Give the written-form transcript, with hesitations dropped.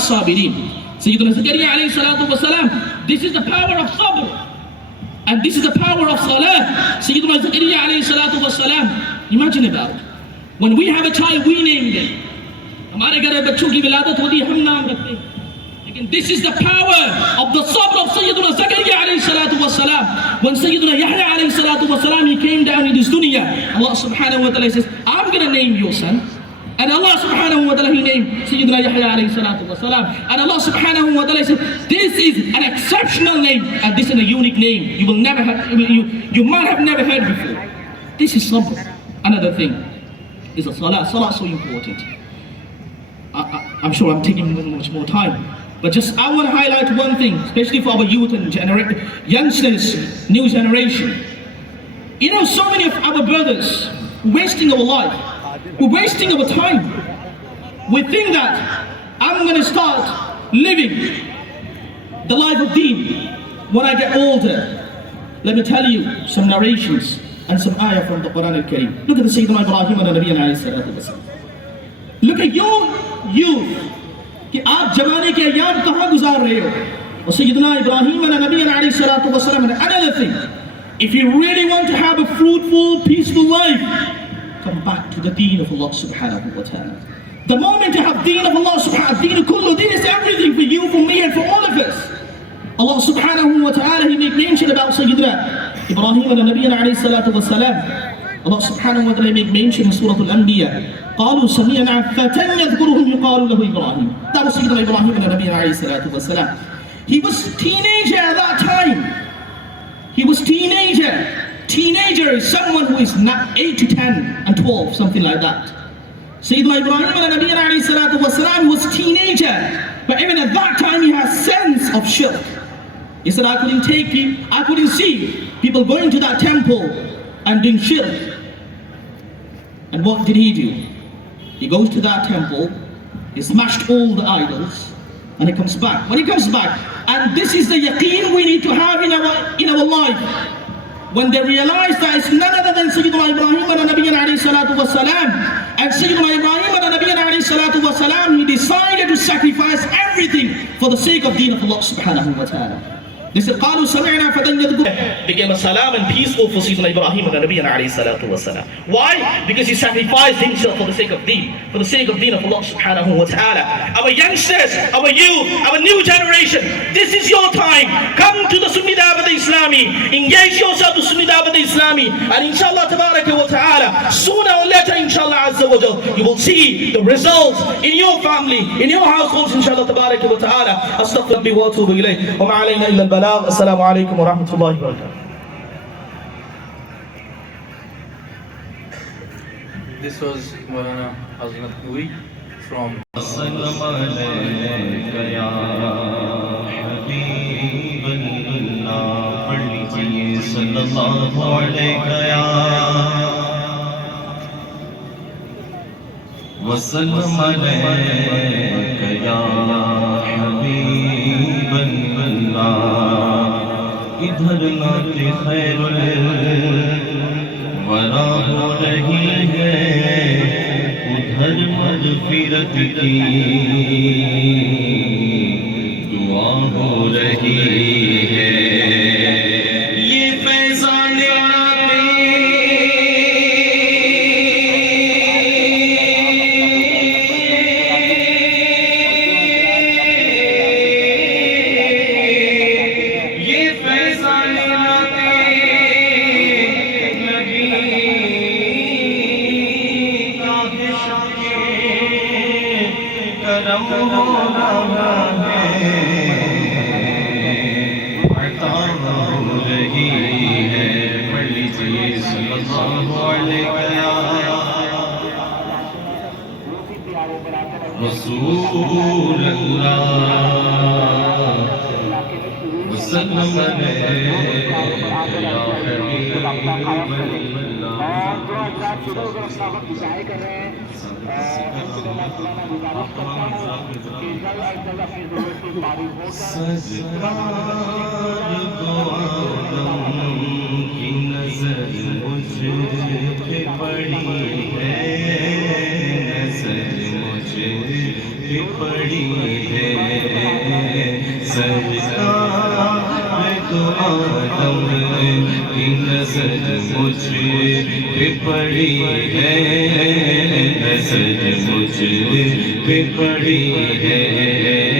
الصابرين. Sayyidina Zakaria alayhi salatu wasalam, this is the power of sabr. And this is the power of salah. Sayyidina Zakaria alayhi salatu wasalam, imagine about it. When we have a child, we name them. हमारे घर में बच्चों की विलादत होती है, हम नाम रखते हैं. Lekin this is the power of the sabr of Sayyidina Zakaria alayhi salatu wasalam. When Sayyidina Yahya alayhi salatu wasalam, he came down in this dunya, Allah subhanahu wa ta'ala says, I'm going to name your son. And Allah subhanahu wa ta'ala, he named Sayyidina Yahya alayhi salatu wasalam. And Allah subhanahu wa ta'ala said, this is an exceptional name, and this is a unique name. You will never have, you might have never heard before. This is sabr. Another thing is a salah. Salah is so important. I'm sure I'm taking much more time. But just I want to highlight one thing, especially for our youth and youngsters, new generation. You know, so many of our brothers wasting our life. We're wasting our time. We think that I'm going to start living the life of deen when I get older. Let me tell you some narrations and some ayah from the Quran al-Kareem. Look at the Sayyidina Ibrahim and Nabi alayhi salatu wasalam. Look at your youth. कि आप जमाने के अय्याम कहाँ गुजार रहे हो? और Sayyidina Ibrahim and Nabi alayhi salatu wasalam. And another thing, if you really want to have a fruitful, peaceful life, come back to the deen of Allah subhanahu wa ta'ala. The moment you have deen of Allah subhanahu wa ta'ala, deen kullu, deen is everything for you, for me, and for all of us. Allah subhanahu wa ta'ala, he make mention about Sayyidina Ibrahim and Nabi alayhi salatu wa salam. Allah subhanahu wa ta'ala make mention in Surah Al-Anbiya. قالوا سمعنا فتى يذكرهم يقال له إبراهيم. That was Sayyidina Ibrahim and Nabi alayhi salatu wa salam. He was a teenager at that time. He was teenager. Teenager is someone who is not 8 to 10 and 12, something like that. Sayyidina Ibrahim and Nabi alayhi salatu wa salam was a teenager. But even at that time he has sense of shirk. He said, I couldn't see people going to that temple and doing shirk. And what did he do? He goes to that temple, he smashed all the idols, and he comes back. When he comes back, and this is the yaqeen we need to have in our life. When they realize that it's none other than Sayyidina Ibrahim and Nabi alayhi salatu wa salam. And Sayyidina Ibrahim and Nabi alayhi salatu wa salam, he decided to sacrifice everything for the sake of deen of Allah subhanahu wa ta'ala. They said, قالوا سمعنا فتى يذكرهم. Became a salam and peaceful for Sayyidina Ibrahim and Nabi alayhi salatu wa salam. Why? Because he sacrificed himself for the sake of deen, for the sake of deen of Allah subhanahu wa ta'ala. Our youngsters, our youth, our new generation, this is your time. Come to the Sunni Islami, engage yourself to Sunni Islami, and inshallah tabaraka wa ta'ala, sooner or later inshallah azza wa jal, you will see the results in your family, in your households inshallah tabaraka wa ta'ala. Astaghfirullah wa atubu ilayh. Wa ma alayna illa al-balagh. Assalamu alaikum wa rahmatullahi wa barakatuh. This was Maulana Hazrat Noori from وسلم عليك يا حبيب الله इधर नाते खैर वरा हो रही है उधर मग़फ़िरत की दुआ हो रही है ये फैज़ान रसूल अल्लाह वसल्लम अलैका या हबीब की नजर मुझ पे पड़ी है नजर मुझ پہ پڑی ہے سرکار تو آدم کی نظر مجھ پہ پڑی ہے نظر مجھ پہ پڑی ہے